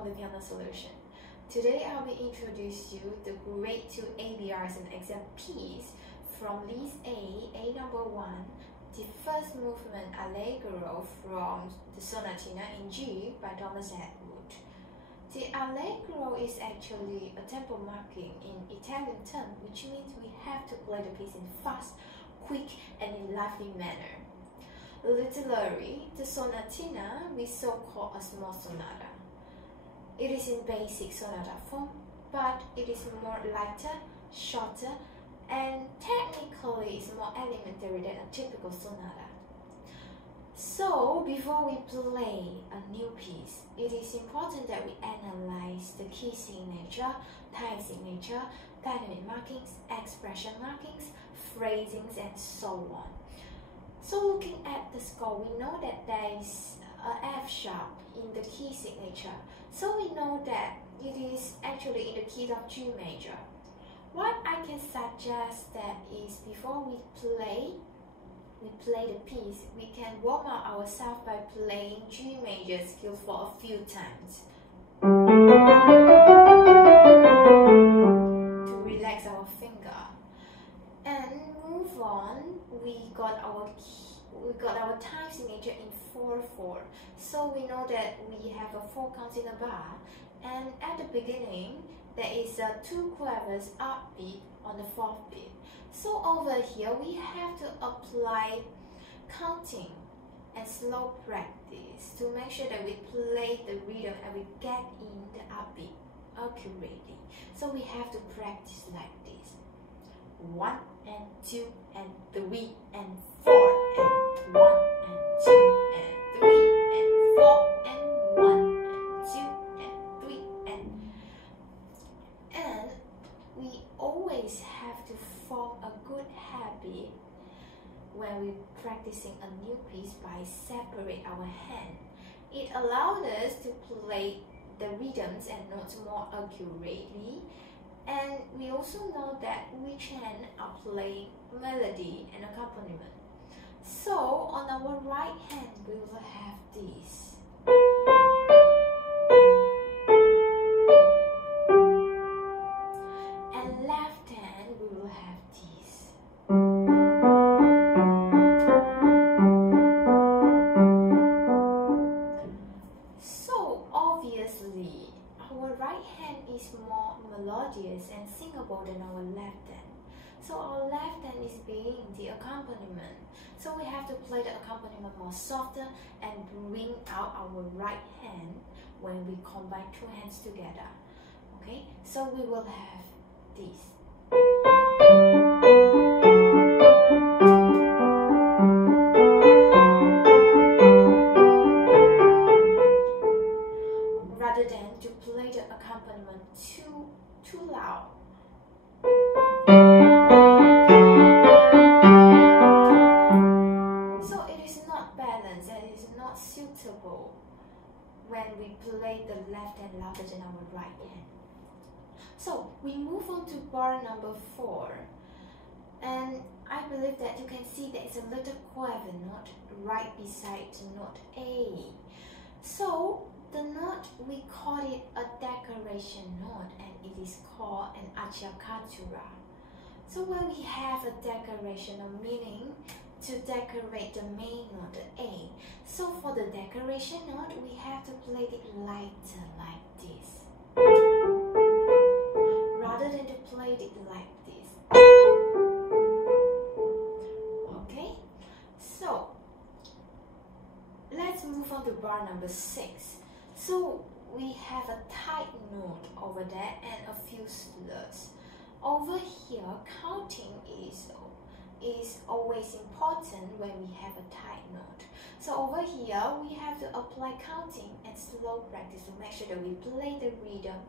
from the piano solution. Today I will introduce you the grade 2 Abrsm exam piece from list A number 1, the first movement Allegro from the Sonatina in G by Thomas Edward. The Allegro is actually a tempo marking in Italian term, which means we have to play the piece in fast, quick and in lively manner. Literally, the Sonatina we so call a small sonata. It is in basic sonata form, but it is more lighter, shorter, and technically is more elementary than a typical sonata. So, before we play a new piece, it is important that we analyze the key signature, time signature, dynamic markings, expression markings, phrasings, and so on. So looking at the score, we know that there is a F sharp in the key signature. So we know that it is actually in the key of G major. What I can suggest that is before we play the piece, we can warm up ourselves by playing G major scale for a few times to relax our finger. And move on, we got our time signature in 4/4. So we know that we have a 4 counts in a bar, and at the beginning there is a 2 quavers upbeat on the 4th beat. So over here we have to apply counting and slow practice to make sure that we play the rhythm and we get in the upbeat accurately. So we have to practice like this: 1 and 2 and 3 and 4 and 1 and 2 and 3 and 4 and 1 and 2 and 3 and we always have to form a good habit when we're practicing a new piece by separate our hand. It allows us to play the rhythms and notes more accurately. And we also know that which hand are playing melody and accompaniment. So on our right hand we will have this. And left hand we will have this. So obviously our right hand is more melodious and singable than our left hand. So our left hand is being the accompaniment. So we have to play the accompaniment more softer and bring out our right hand when we combine 2 hands together. Okay, so we will have this. Rather than to play the accompaniment too loud. So it is not balanced and it is not suitable when we play the left hand louder than our right hand. So we move on to bar number 4, and I believe that you can see there is a little quaver note right beside the note A. So the note, we call it a decoration note, and it is called an acciaccatura. So when we have a decoration, meaning to decorate the main note, the A. So for the decoration note, we have to play it lighter like this, rather than to play it like this. Okay, so let's move on to bar number 6. So we have a tight note over there and a few slurs. Over here, counting is always important when we have a tight note. So over here, we have to apply counting and slow practice to make sure that we play the rhythm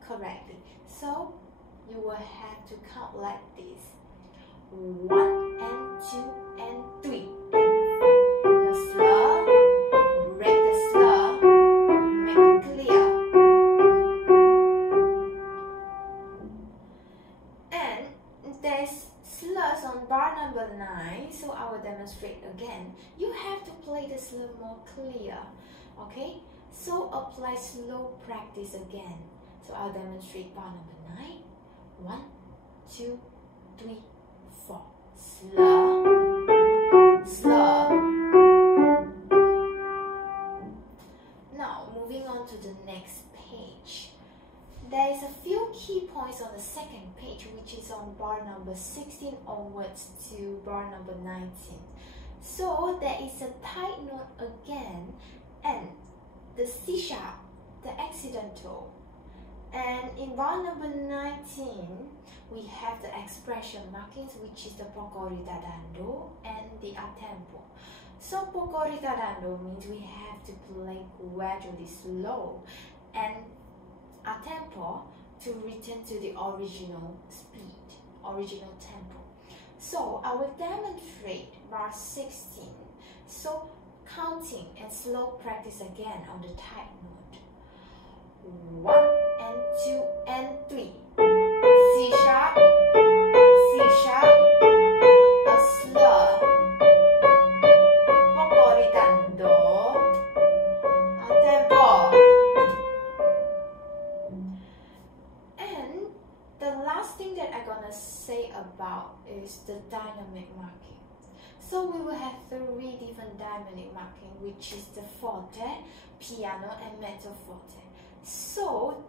correctly. So you will have to count like this: 1 and 2 and 3 and the slur, break the slur, make it clear. And there's slurs on bar number 9, so I will demonstrate again. You have to play the slur more clear. Okay, So apply slow practice again. So I'll demonstrate bar number 9. 1, 2, 3, 4. Slow, slow. Now moving on to the next page. There is a few key points on the second page, which is on bar number 16 onwards to bar number 19. So there is a tight note again, and the C sharp, the accidental. And in bar number 19, we have the expression markings, which is the poco ritardando and the a tempo. So poco ritardando means we have to play gradually slow, and a tempo to return to the original speed, original tempo. So I will demonstrate bar 16. So counting and slow practice again on the tight note. 1 and 2 and 3. C sharp, C sharp, a slow, poco ritardando, a tempo. And the last thing that I'm gonna say about is the dynamic marking. So we will have 3 different dynamic marking, which is the forte, piano, and mezzo forte. So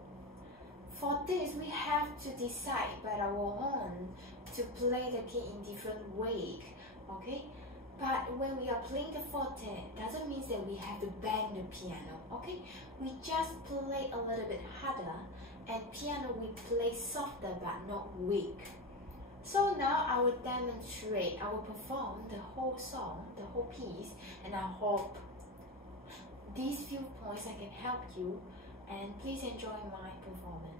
for this, we have to decide by our own to play the key in different ways, okay? But when we are playing the forte, doesn't mean that we have to bang the piano, okay? We just play a little bit harder, and piano we play softer but not weak. So now I will demonstrate, I will perform the whole song, the whole piece, and I hope these few points I can help you, and please enjoy my performance.